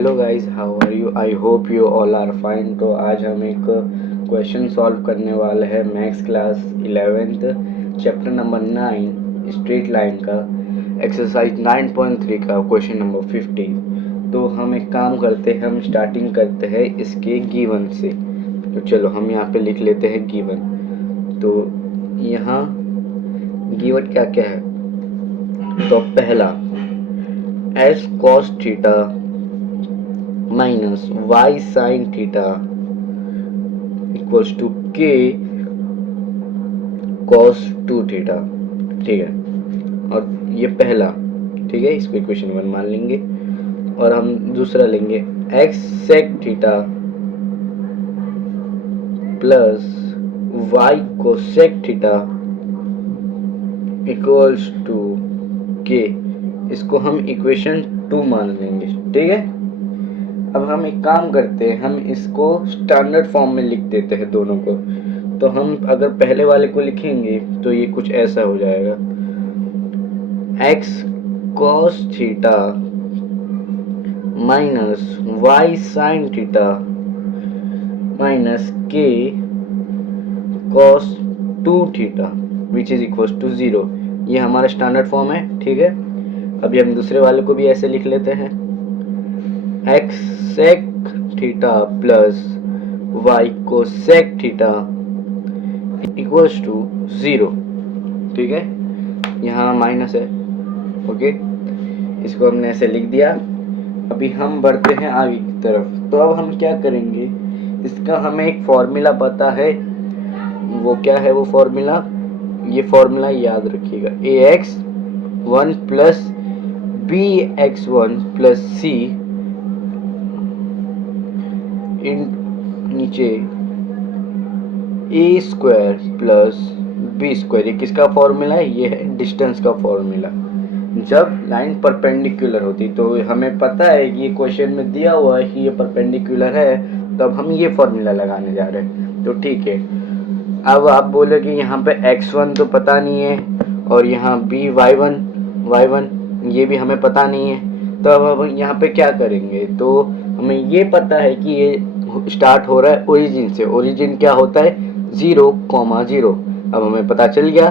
Hello guys, how are you? I hope you all are fine. तो आज हम एक क्वेश्चन सॉल्व करने वाले हैं maths class 11th chapter number 9 straight line का एक्सरसाइज 9.3 का क्वेश्चन नंबर 50। तो हम एक काम करते हैं, हम स्टार्टिंग करते हैं इसके गिवन से। तो चलो हम यहाँ पे लिख लेते हैं गिवन। तो यहाँ गिवन क्या क्या है? तो पहला S cos theta minus Y sine theta equals to K cos 2 theta. ठीक है, और ये पहला, ठीक है, इसको इक्वेशन 1 मान लेंगे। और हम दूसरा लेंगे X sec theta plus Y cosec theta equals to K, इसको हम इक्वेशन 2 मान लेंगे। ठीक है, अब हम एक काम करते हैं, हम इसको स्टैंडर्ड फॉर्म में लिख देते हैं दोनों को। तो हम अगर पहले वाले को लिखेंगे तो ये कुछ ऐसा हो जाएगा, X cos theta minus Y sine theta minus K cos 2 theta which is equal to 0। ये हमारा स्टैंडर्ड फॉर्म है। ठीक है, अभी हम दूसरे वाले को भी ऐसे लिख लेते हैं, X sec theta plus Y cosec theta equals to 0। ठीक है, यहाँ माइनस है। ओके, इसको हमने ऐसे लिख दिया। अभी हम बढ़ते हैं आगे की तरफ। तो अब हम क्या करेंगे, इसका हमें एक फॉर्मूला पता है। वो क्या है वो फॉर्मूला? ये फॉर्मूला याद रखिएगा, A X 1 plus B X 1 plus C इन नीचे A square plus B square. ये किसका फॉर्मूला है? ये है डिस्टेंस का फॉर्मूला। जब लाइन परपेंडिकुलर होती तो हमें पता है कि ये क्वेश्चन में दिया हुआ है कि ये परपेंडिकुलर है, तो अब हम ये फॉर्मूला लगाने जा रहे हैं। तो ठीक है, अब आप बोले कि यहाँ पे x1 तो पता नहीं है और यहाँ b y1 ये भी हमें पता नहीं है। तो अब यहाँ पे क्या करेंगे? तो हमें ये पता है कि ये स्टार्ट हो रहा है ओरिजिन से। ओरिजिन क्या होता है? 0,0। अब हमें पता चल गया।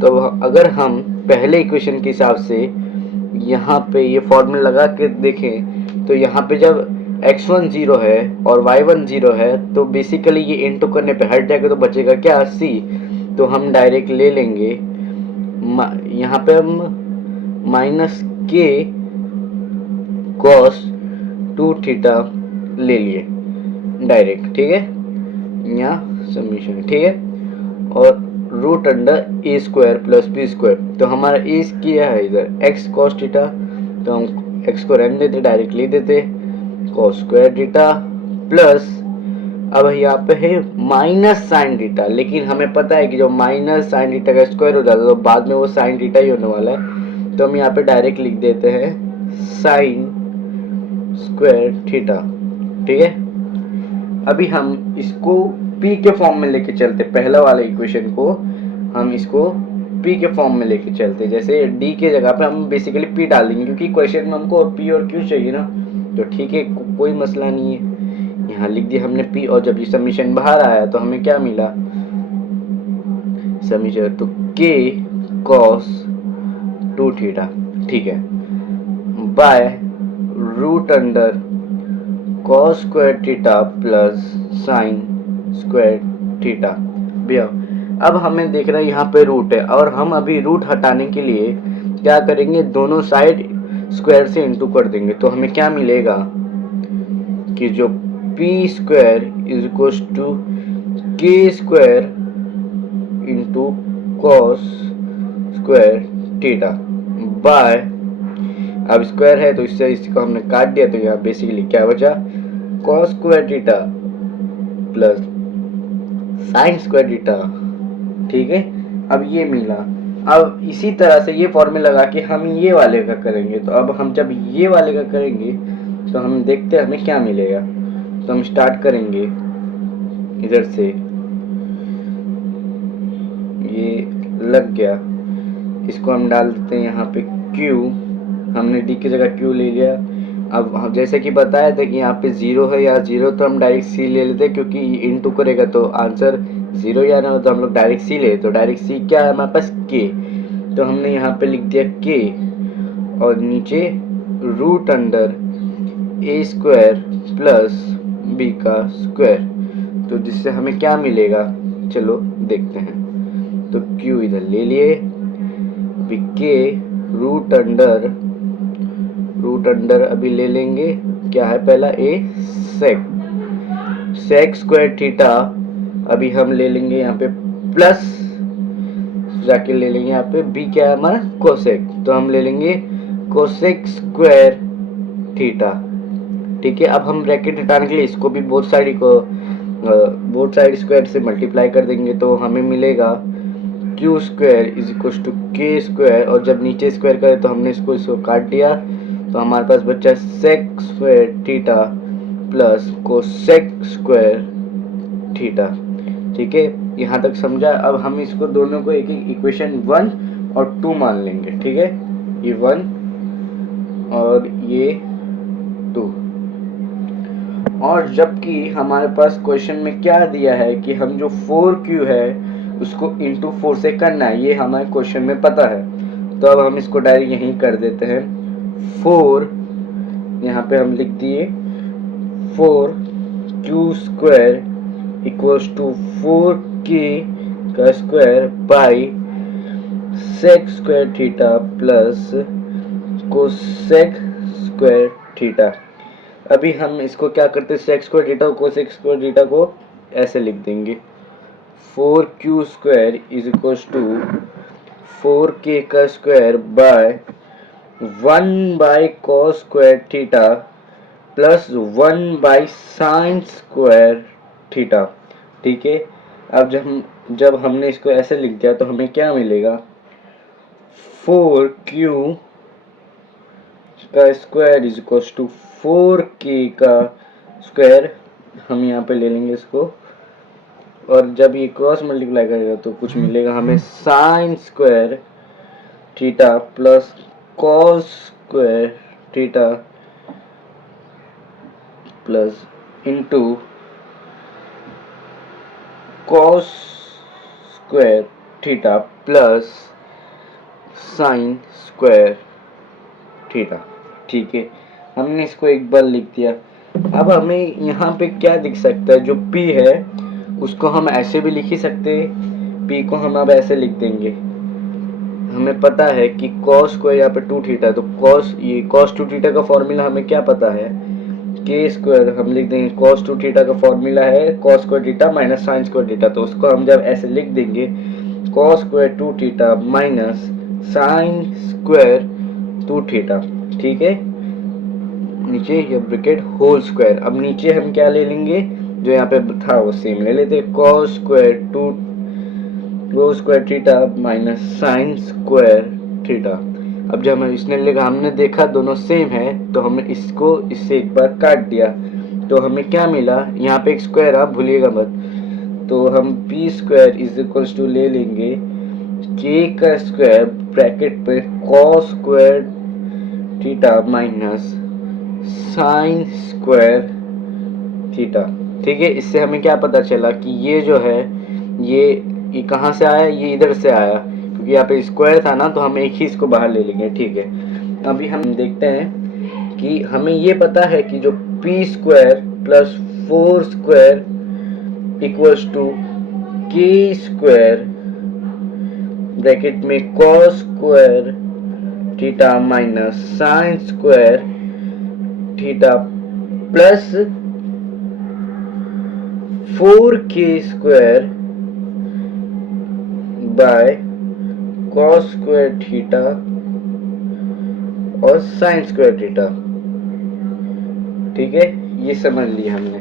तो अगर हम पहले इक्वेशन के हिसाब से यहाँ पे ये फॉर्मूला लगा के देखें तो यहाँ पे जब x1 0 है और y1 0 है तो बेसिकली ये इनटू करने पे हट जाएगा, तो बचेगा क्या? c। तो हम डायरेक्ट ले लेंगे, यहाँ पे हम माइनस के कॉस 2 थीटा ले लिए डायरेक्ट। ठीक है, यहाँ समीशन। ठीक है, और रूट अंडर ए स्क्वायर प्लस बी स्क्वायर। तो हमारा ए क्या है इधर? एक्स कॉस थीटा, तो हम एक्स को रहने देते, डायरेक्ट ले देते कॉस स्क्वायर थीटा प्लस, अब यहाँ पे है माइनस साइन थीटा। लेकिन हमें पता है कि जो माइनस साइन थीटा का स्क्वायर हो जाता है तो बाद में वो साइन थीटा ही होने वाला है। तो हम यहाँ पे डायरेक्ट लिख देते हैं साइन स्क्वायर थीटा। ठीक है, अभी हम इसको p के फॉर्म में लेके चलते, पहला वाला इक्वेशन को हम इसको p के फॉर्म में लेके चलते। जैसे d के जगह पे हम बेसिकली p डाल देंगे क्योंकि क्वेश्चन में हमको p और q चाहिए ना। तो ठीक है, कोई मसला नहीं है, यहाँ लिख दिया हमने p। और जब ये समीशन बाहर आया तो हमें क्या मिला? समीशन तो k cos 2 थीटा। ठीक है, by root under cos square theta plus sine square theta. भैया अब हमें देख रहा है यहाँ पे रूट है, और हम अभी रूट हटाने के लिए क्या करेंगे? दोनों साइड स्क्वायर से इंटू कर देंगे। तो हमें क्या मिलेगा कि जो p square is equal to K square into cos square theta by, अब स्क्वायर है तो इससे इसको हमने काट दिया, तो यहाँ बेसिकली क्या बचा? Cos square theta plus sine square theta. ठीक है, अब ये मिला। अब इसी तरह से ये फॉर्मूला लगा के हम ये वाले का करेंगे। तो अब हम जब ये वाले का करेंगे तो हम देखते हैं हमें क्या मिलेगा। तो हम स्टार्ट करेंगे इधर से, ये लग गया, इसको हम डाल देते हैं यहाँ पे q। हमने d की जगह q ले लिया अब हम जैसे कि बताया था कि यहाँ पे 0 है, या 0 तो हम डायरेक्ट सी ले लेते क्योंकि इनटू करेगा तो आंसर 0 ही आना हो, तो हम लोग डायरेक्ट सी ले, तो डायरेक्ट सी क्या है हमारे पास के, तो हमने यहाँ पे लिख दिया के और नीचे रूट अंडर ए स्क्वायर प्लस बी का स्क्वायर, तो जिससे हमें क्या मिलेगा चलो देखते हैं। तो क्यू इधर ले लिए, के रूट अंडर अभी ले लेंगे, क्या है पहला ए सेक स्क्वायर थीटा, अभी हम ले लेंगे यहाँ पे प्लस जाके ले लेंगे यहाँ पे बी क्या है हमारा कोसेक, तो हम ले लेंगे कोसेक स्क्वायर थीटा। ठीक है, अब हम ब्रैकेट हटाने के लिए इसको भी बोथ साइड स्क्वायर से मल्टीप्लाई कर देंगे, तो हमें मिलेगा Q square is equal to K square, और जब नीचे स्क्वायर करें तो हमने इसको काट दिया, तो हमारे पास बचा sec square theta plus cosec square theta. ठीक है, यहाँ तक समझा। अब हम इसको दोनों को एक एक इक्वेशन 1 और 2 मान लेंगे। ठीक है, ये 1 और ये 2, और जबकि हमारे पास क्वेश्चन में क्या दिया है कि हम जो 4q है उसको इंटू 4 से करना है, ये हमारे क्वेश्चन में पता है, तो अब हम इसको डायरेक्ट यहीं कर देते हैं। 4 यहाँ पे हम लिख दिए 4q square equals to 4k का square by sec square theta plus cosec square theta. अभी हम इसको क्या करते हैं, sec square theta cosec square theta को ऐसे लिख देंगे 4q square is equal to 4k का square by 1 bye cos square theta plus 1 by sine square theta. ठीक है, अब जब हमने इसको ऐसे लिख दिया तो हमें क्या मिलेगा, 4q का square is equal to 4k का स्क्वायर, हम यहाँ पे ले लेंगे इसको, और जब ये क्रॉस मल्टीप्लाई करेगा तो कुछ मिलेगा हमें sign square theta plus cos square theta plus into cos square theta plus sine square theta. ठीक है, हमने इसको एक बार लिख दिया। अब हमें यहाँ पे क्या दिख सकता है, जो P है उसको हम ऐसे भी लिख ही सकते हैं, P को हम अब ऐसे लिख देंगे। हमें पता है कि cos स्क्वायर यहाँ पे 2 थीटा, तो cos 2 थीटा का फॉर्मूला हमें क्या पता है, के स्क्वायर हम लिख देंगे, cos 2 थीटा का फॉर्मूला है cos square theta minus sine square theta, तो उसको हम जब ऐसे लिख देंगे cos square 2 theta minus sine square 2 theta. ठीक है, नीचे ये ब्रैकेट होल स्क्वायर, अब नीचे हम क्या ले लेंगे, जो यहाँ पे था वो सेम ले लेते, cos square 2 rho square theta minus sine square theta. अब जब हम इसने लेगा, हमने देखा दोनों सेम है, तो हमने इसको इससे एक बार काट दिया, तो हमें क्या मिला, यहाँ पे एक स्क्वायर आप भूलिएगा मत, तो हम P square is equal to ले लेंगे के का स्क्वायर ब्रैकेट पे cos square theta minus sine square theta. ठीक है, इससे हमें क्या पता चला कि ये जो है ये कहाँ से आया, ये इधर से आया, क्योंकि यहाँ पे स्क्वायर था ना, तो हम एक ही इसको बाहर ले लेंगे। ठीक है, अभी हम देखते हैं कि हमें ये पता है कि जो P square plus 4 square equals to K square bracket में cos square theta minus sine square theta plus 4k square by cos square theta और साइन स्क्वायर थीटा। ठीक है, ये समझ लिया हमने।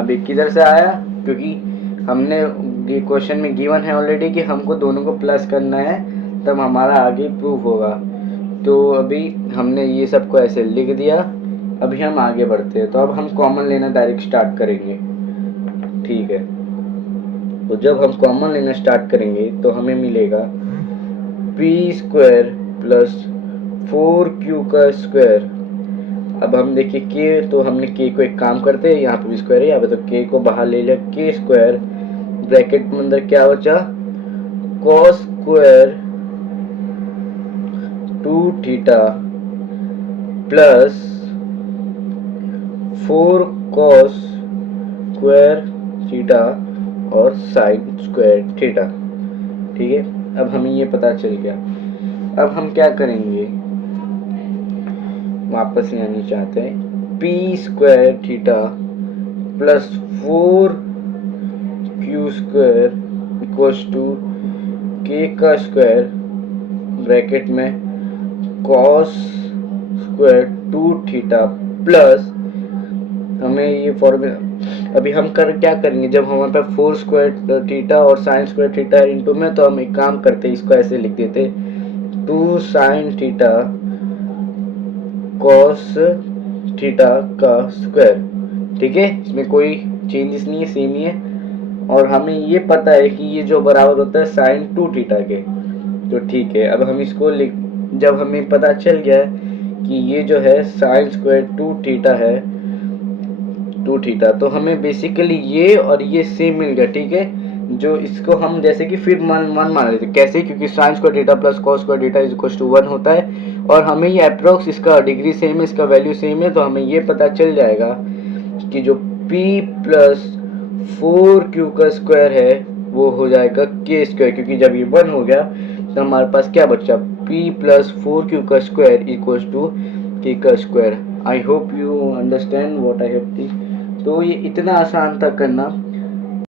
अब ये किधर से आया, क्योंकि हमने ये क्वेश्चन में गिवन है ऑलरेडी कि हमको दोनों को प्लस करना है, तब हमारा आगे प्रूफ होगा। तो अभी हमने ये सबको ऐसे लिख दिया। अभी हम आगे बढ़ते हैं, तो अब हम कॉमन लेना डायरेक्ट स्टार्ट करेंगे। ठीक है, तो जब हम कॉमन लेना स्टार्ट करेंगे तो हमें मिलेगा पी स्क्वायर प्लस 4q का स्क्वायर अब हम देखिए के, तो हमने के को एक काम करते हैं, यहाँ पे भी स्क्वायर है, यहाँ पे तो के को बाहर ले लिया, के स्क्वायर ब्रैकेट में अंदर क्या बचा, cos square 2 theta plus 4 cos square theta और साइन स्क्वायर थीटा। ठीक है, अब हमें ये पता चल गया। अब हम क्या करेंगे, वापस यहाँ नीचे आते हैं, P square theta plus 4 Q square equals to K का स्क्वायर ब्रैकेट में कॉस स्क्वायर 2 थीटा प्लस, हमें ये फॉर्मूला अभी हम क्या करेंगे, जब हमारे पास 4 स्क्वायर थीटा और साइन स्क्वायर थीटा इंटू में, तो हम एक काम करते, इसको ऐसे लिख देते 2 साइन थीटा कॉस थीटा का स्क्वायर। ठीक है, इसमें कोई चेंजेस नहीं है, सेम ही है। और हमें ये पता है कि ये जो बराबर होता है साइन 2 थीटा के। तो ठीक है, अब हम इसको लिख, जब हमें पता चल गया कि ये जो है साइन स्क्वायर 2 थीटा है, 2 थीटा, तो हमें बेसिकली ये और ये सेम मिल गया। ठीक है, जो इसको हम जैसे कि फिर मान लेते, कैसे, क्योंकि sine square theta plus cos square theta is equal to 1 होता है, और हमें ये अप्रोक्स इसका डिग्री सेम है, इसका वैल्यू सेम है, तो हमें ये पता चल जाएगा कि जो p प्लस 4q का स्क्वायर है वो हो जाएगा k स्क्वायर, क्योंकि जब ये 1 हो गया तो हमारे पास क्या बचा, p प्लस 4q का स्क्वायर इक्वल्स टू k का square. I hope you understand what I have the. तो ये इतना आसान था करना,